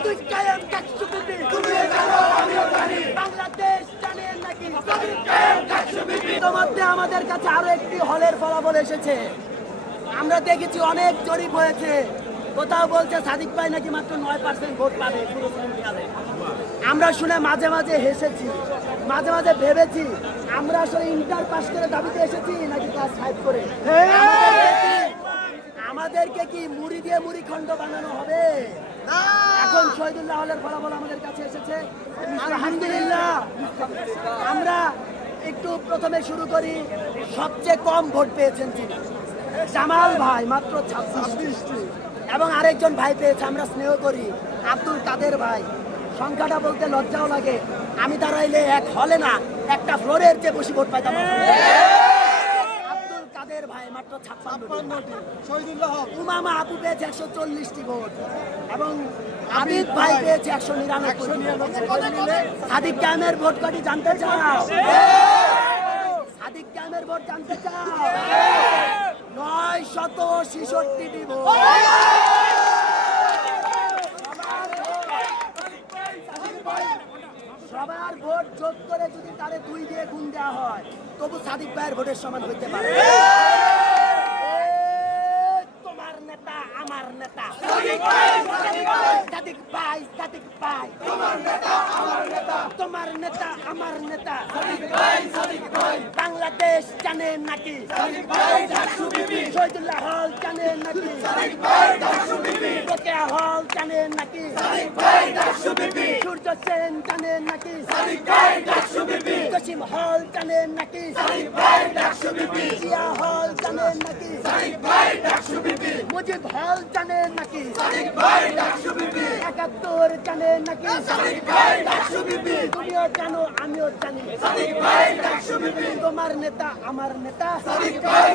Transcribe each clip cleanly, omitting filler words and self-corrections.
সাদিক কায়েম ডাকসু বিপি তুমি জানো আমিও জানি বাংলাদেশ জানে নাকি সাদিক কায়েম ডাকসু বিপি তোমাদের আমাদের কাছে আরো একটি হলের ফলাফল এসেছে আমরা দেখেছি অনেক জরিপ হয়েছে কোথাও বলছে সাদিক ভাই নাকি মাত্র 9% ভোট পাবে পুরো সেমিফাইনালে আমরা শুনে মাঝে মাঝে হেসেছি মাঝে মাঝে ভেবেছি আমরা আসলে ইন্টার পাস করে দাবিতে এসেছি নাকি ক্লাস 5 করে আমাদেরকে কি মুড়ি দিয়ে মুড়ি খন্ড বানানো হবে এখন শহীদুল্লাহ হলের ফলাফল আমাদের কাছে এসেছে আলহামদুলিল্লাহ আমরা একটু প্রথমে শুরু করি সবচেয়ে কম ভোট পেয়েছেন যিনি জামাল ভাই মাত্র 26টি এবং আরেকজন ভাই পেয়েছে আমরা স্নেহ করি আব্দুল কাদের ভাই সংখ্যাটা বলতে লজ্জাও লাগে আমি দাঁড়াইলে এক হলে না একটা ফ্লোরের চেয়ে বেশি ভোট পাইতাম আব্দুল কাদের ভাই মাত্র 56টি শহীদুল্লাহ উমামা আপু পেয়েছে 140টি ভোট এবং আবিদ ভাই পেয়েছে 199 সাদিক কায়েমের ভোট কটি জানতে চাও সাদিক কায়েমের ভোট জানতে চাও 966টি ভোট সবার ভোট যোগ করে যদি তারে 2 দিয়ে গুণ দেওয়া হয় তবু সাদিক ভাইয়ের ভোটের সমান হইতে পারে তোমার নেতা আমার নেতা সাদিক ভাই সাদিক ভাই তোমার নেতা আমার নেতা তোমার নেতা আমার নেতা সাদিক ভাই বাংলাদেশ জানে নাকি সাদিক ভাই ডাকসু বিপি শহীদুল্লাহ হল জানে নাকি সাদিক ভাই ডাকসু বিপি রোকেয়া হল জানে নাকি সাদিক ভাই ডাকসু বিপি সূর্য সেন জানে নাকি সাদিক ভাই ডাকসু বিপি জসিম হল জানে নাকি সাদিক ভাই ডাকসু বিপি জিয়া হল জানে নাকি সাদিক ভাই ডাকসু বিপি মুজিব হল জানে নাকি সাদিক ভাই ডাকসু বিপি 71 জানে নাকি সাদিক ভাই ডাকসু বিপি তুমিও জানো আমিও জানি সাদিক ভাই ডাকসু বিপি তোমার নেতা আমার নেতা সাদিক ভাই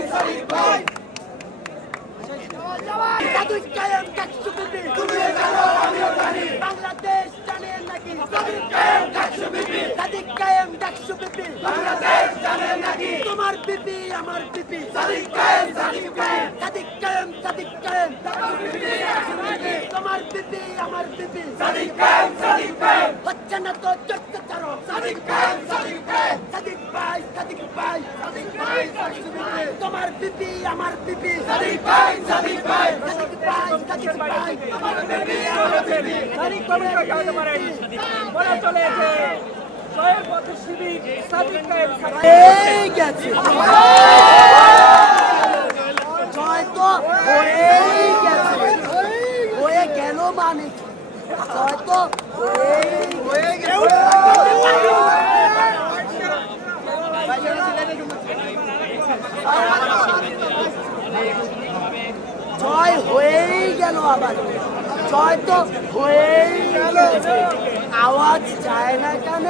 সাদিক কায়েম ডাকসু বিপি তুমি জানো আমিও জানি বাংলাদেশ জানে নাকি সাদিক কায়েম ডাকসু বিপি সাদিক কায়েম ডাকসু বিপি বাংলাদেশ জানে নাকি তোমার বিপি আমার বিপি সাদিক কায়েম সাদিক কায়েম সাদিক কায়েম সাদিক কায়েম তোমার বিপি আমার বিপি সাদিক কায়েম হচ্ছে না তো চট্ট চারো সাদিক কায়েম সাদিক ভাই সাদিক ভাই তোমার বিপি আমার বিপি সাদিক ভাই সাদিক ভাই আমার বিপি আমার বিপি সাদিক কমিটি গাইতে পারেন বলা চলে যে জয়ের পথে শিবির সাদিক কায়েম এই গেছে জয় তো হয়েই গেছে হয়ে গেল মানে জয় তো হয়ে গেল জয় হয়েই গেল আবার জয় তো হয়েই গেল আওয়াজ যায় না কেন